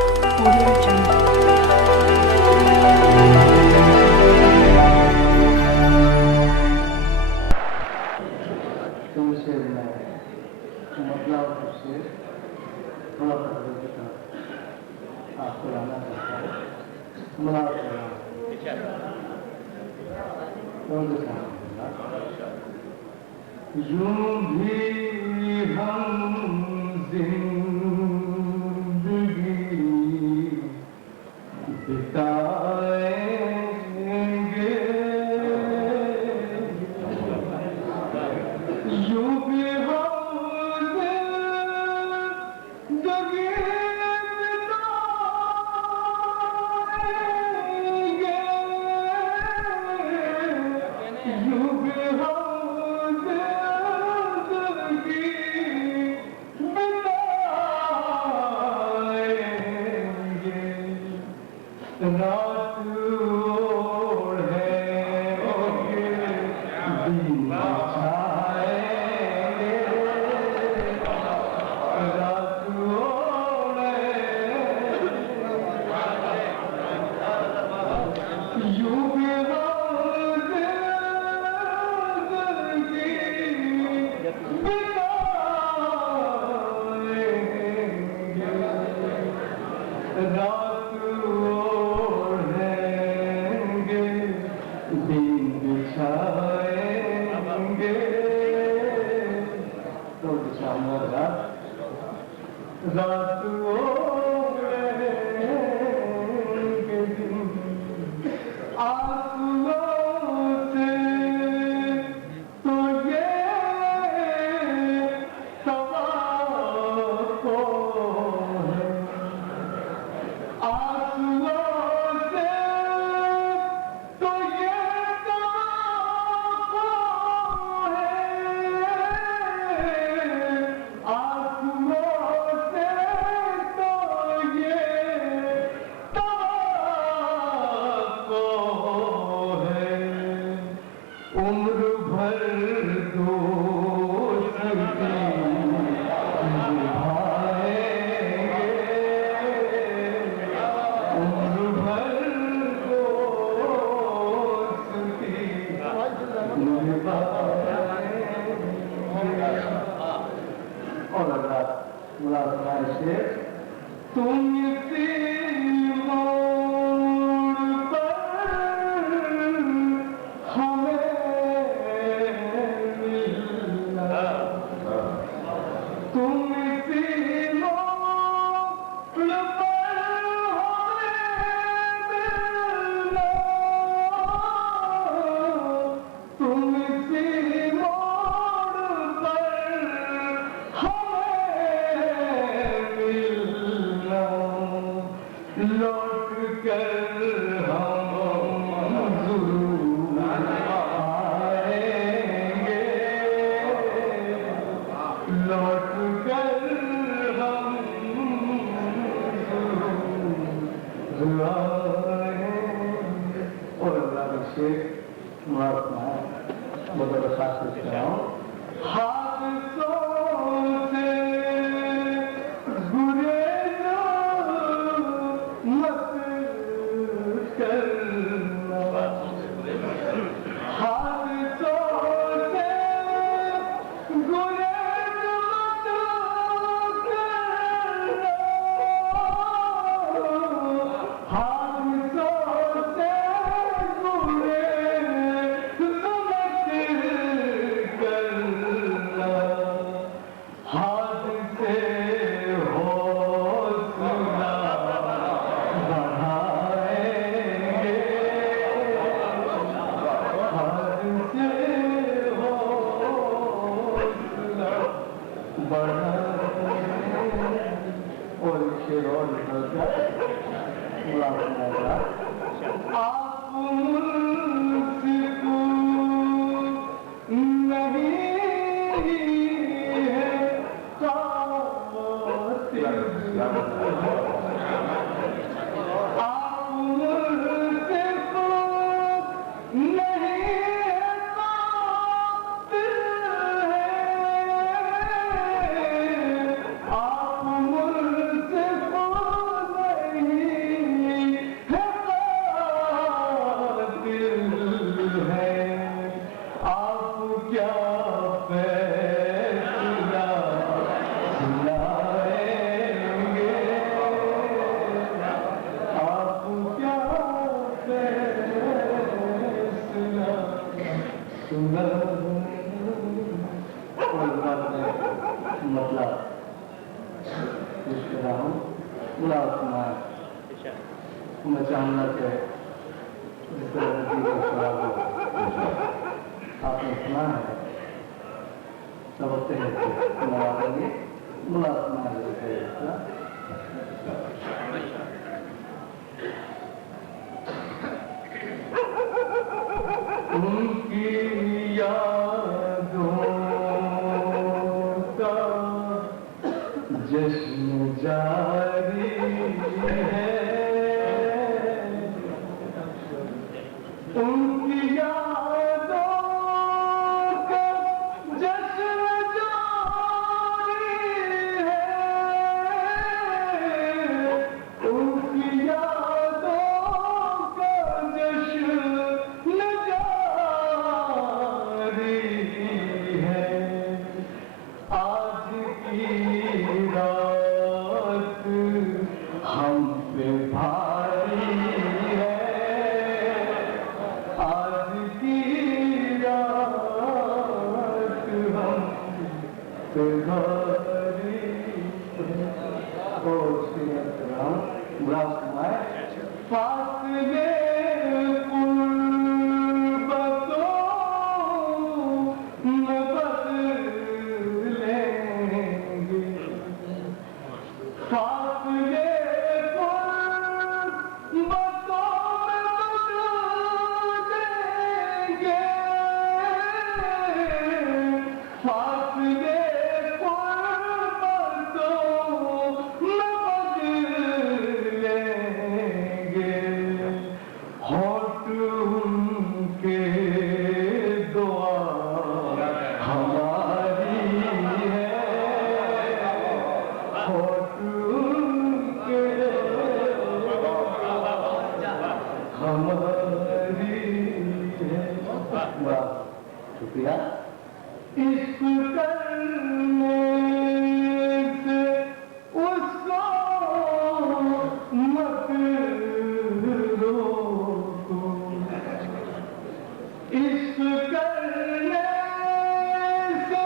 Audio Jungle. तुमसे मैं मतलब से थोड़ा सा आपको लाना चाहता हूँ यूं भी हम जिंदगी बिताएंगे यूं भी हम जिंदगी बिताएंगे यूं भी हम जिंदगी बिताएंगे रात ओढ़ेंगे दिन बिछाएंगे रात ओढ़ेंगे यूं भी हम जिंदगी बिताएंगे रात ओढ़ेंगे दिन बिछाएंगे तो बिछाऊंगा रात ओढ़ेंगे दिन आंसुओं से तो ये तवाको है आंसुओं से तो ये तवाको है आंसुओं से तो ये तवाको है उम्र भर दोस्ती निभाएंगे उम्र भर दोस्ती निभाएंगे और अगला मुलाज़िम से तुम इसी मोड़ पर हमें मिलना तुम इसी मोड़ पर हमें मिलना तुम इसी मोड़ पर हमें मिलना लौट कर हम ज़रूर आएंगे लौट कर हम ज़रूर आएंगे और अल्लाह से मुराद बहुत खास करता हूँ हादसों से गुरेज़ो मत करना हादसों से गुरेज़ो मत करना हादसों से गुरेज़ो मत करना हादसे हौसला बढ़ाएंगे हादसे हौसला बढ़ाएंगे और शेर और निकलता आप मुंसिफ नहीं है कातिल आप मुंसिफ नहीं है कातिल है आप मुंसिफ بڑا سنایا میں چاہوں گا کہ جس طرح نبی کا شراب آپ نے سنا ہے سمجھتے ہیں کہ ہمارا گے بڑا سنایا ہے ان کی یادوں کا جشن جاری ہے ان کی یادوں کا جشن جاری ہے ان کی یادوں کا جشن آج کی رات ہم پہ بھاری ہے آج کی رات ہم پہ بھاری فاصلے شکریہ عشق کرنے سے اس کو مت روکو عشق کرنے سے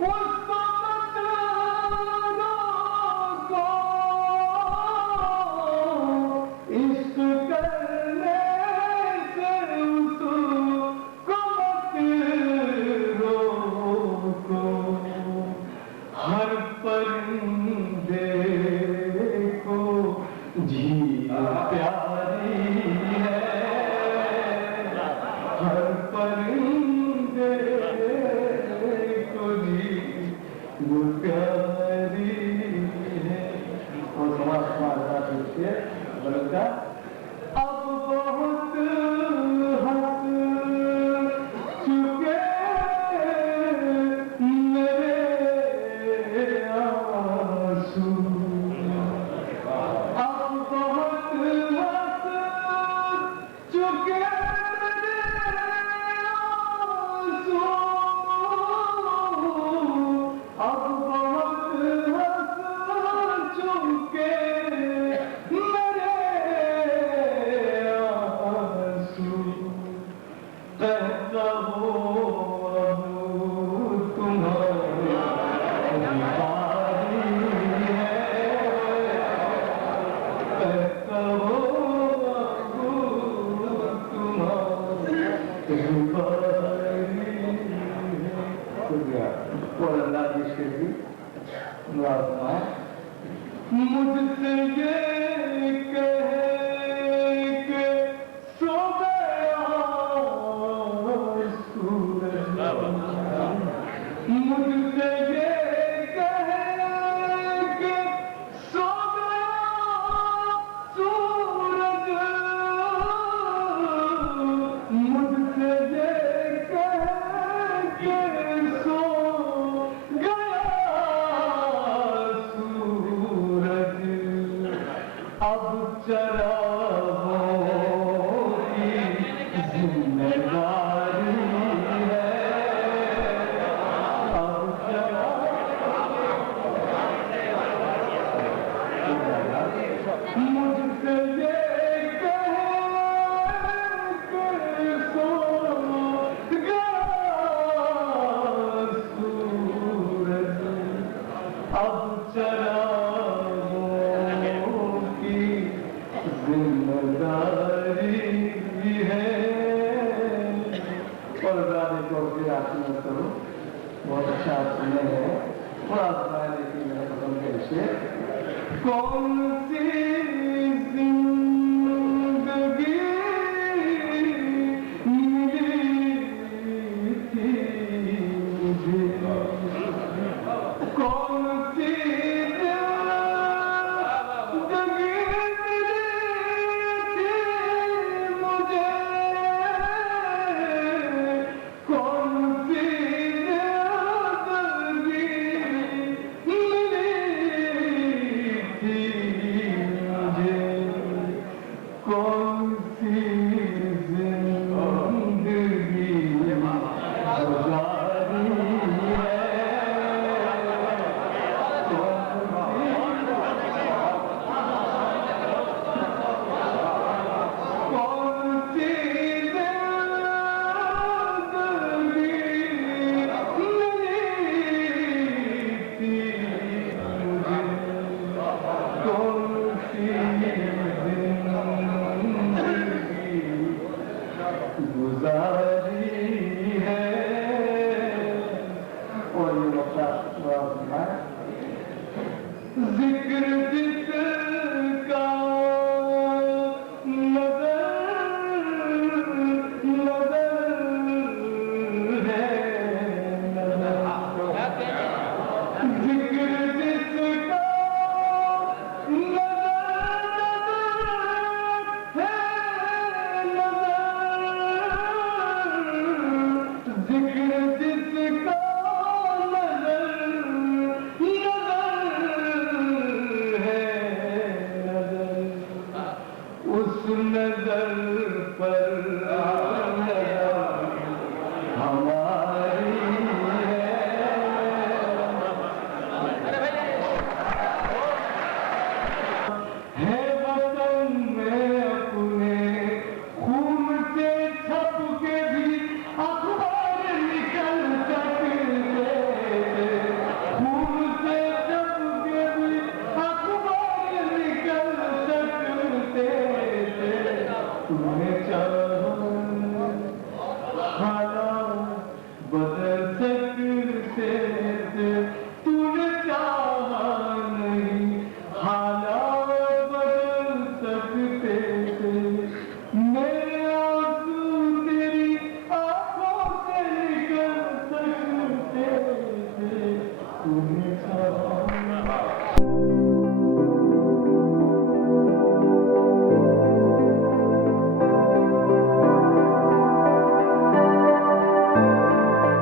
اس کو مت روکو عشق کرنے سے اس کو ہر پرندے کو جھیل پیاری ہے ہر پرندے کو جھیل پیاری ہے اور سماج سے بلکہ اب بہت ہنس چکے مجھ سے یہ کہے کہ سو گیا سورج مجھ سے یہ کہے کہ سو گیا سورج مجھ سے یہ کہے کہ سو اب چراغ